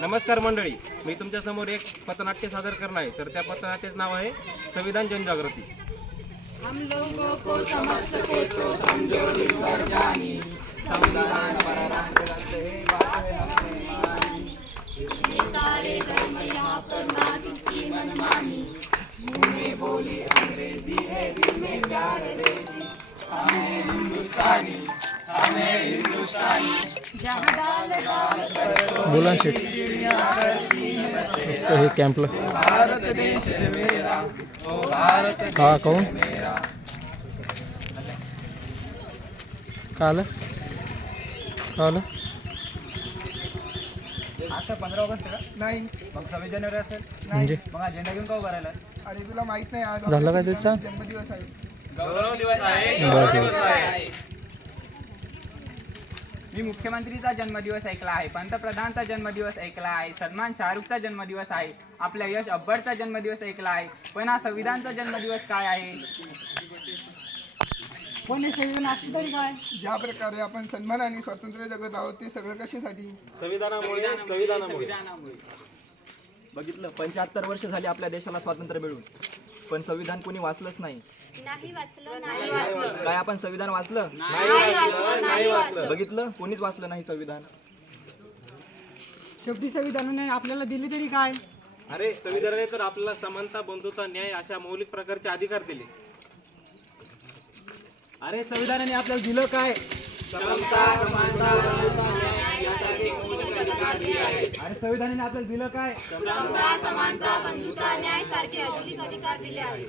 नमस्कार मंडळी, मी तुमच्या समोर एक पथनाट्य सादर करणार आहे. तर त्या पथनाट्याचे नाव आहे संविधान जनजागृती. हम लोगों को समस्त को तो समझो दिलबर जानी, संविधान पर राष्ट्र बात है हमें मानी, ये सारे धर्म यहाँ पर ना किसी मनमानी, मुंह में बोली अंग्रेजी है दिल में प्यार देसी, हमें हिंदुस्तानी जहाँ डाल डाल बोला शेट हे कॅम्पला भारत देश मेरा, ओ भारत हा काऊन का आलं आता 15 ऑगस्ट आहे का? नाही. मग 26 जानेवारी असेल. म्हणजे मग हा झेंडा घेऊन का उभा राहिला? अरे तुला माहित नाही आज झालं का त्याचा जन्मदिवस आहे. गौरव दिवस आहे. मी मुख्यमंत्रीचा जन्मदिवस ऐकला आहे, पंतप्रधानचा जन्मदिवस ऐकला आहे, सलमान शाहरुखचा जन्मदिवस आहे, आपल्या यश अब्बरचा जन्मदिवस ऐकला आहे, पण हा संविधानचा जन्मदिवस काय आहे? पण हे संविधान असलं तरी काय? ज्या प्रकारे आपण सन्मान आणि स्वातंत्र्य जगत आहोत ते सगळं कशासाठी? संविधानामुळे. बघितलं 75 वर्ष झाली आपल्या देशाला स्वातंत्र्य मिळून, पण संविधान कोणी वाचलंच नाही. नाही वाचलं. काय आपण संविधान वाचलं? नाही वाचलं. बघितलं कोणीच वाचलं नाही संविधान. शेवटी संविधानाने आपल्याला दिली तरी काय? अरे संविधानाने तर आपल्याला समानता, बंधुता, न्याय अशा मौलिक प्रकारचे अधिकार दिले. अरे संविधानाने आपल्याला दिलं काय? समता, समानता, बंधुता, न्याय यासारखे मौलिक अधिकार दिले आहेत. अरे संविधानाने आपल्याला दिलं काय? समता, समानता, बंधुता, न्याय सारखे अधिक अधिकार दिले आहेत.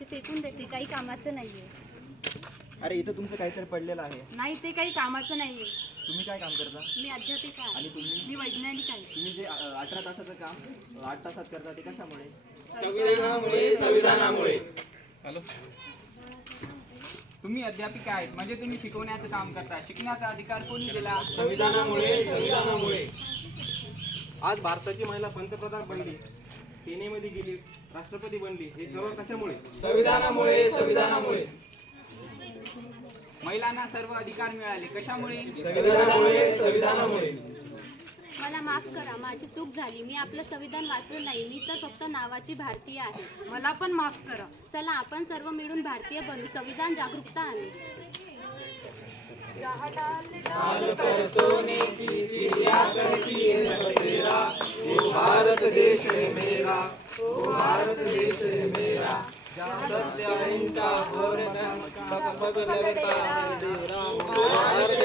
ते फेकून देते, काही कामाचं नाहीये. अरे इथं तुमचं काहीतरी पडलेलं आहे. नाही, ते काही कामाचं नाहीये. तुम्ही काय काम करता? मी अध्यापिका आहे. आणि तुम्ही? मी वैज्ञानिक आहे. तुम्ही जे 18 तासाचं काम 8 तासात करता ते कशामुळे? संविधानामुळे. तुम्ही अध्यापिका आहेत म्हणजे तुम्ही शिकवण्याचं काम करता. शिकण्याचा अधिकार कोणी दिला? संविधानामुळे. आज भारताची महिला पंतप्रधान बनली, सेनेमध्ये गेली, राष्ट्रपती बनली. हे सर्व कशामुळे? संविधानामुळे. महिलांना सर्व अधिकार मिळाले कशामुळे? संविधानामुळे. मला माफ करा, माझी चूक झाली. मी आपलं संविधान वाचलं नाही. मी तर फक्त नावाची भारतीय आहे. मला पण माफ करा. चला आपण सर्व मिळून भारतीय बनू. संविधान जागरूकता आणू. भारत देश है मेरा, ओ भारत देश है मेरा, जहाँ सत्य अहिंसा और धर्म का पग लगता है मेरा, भारत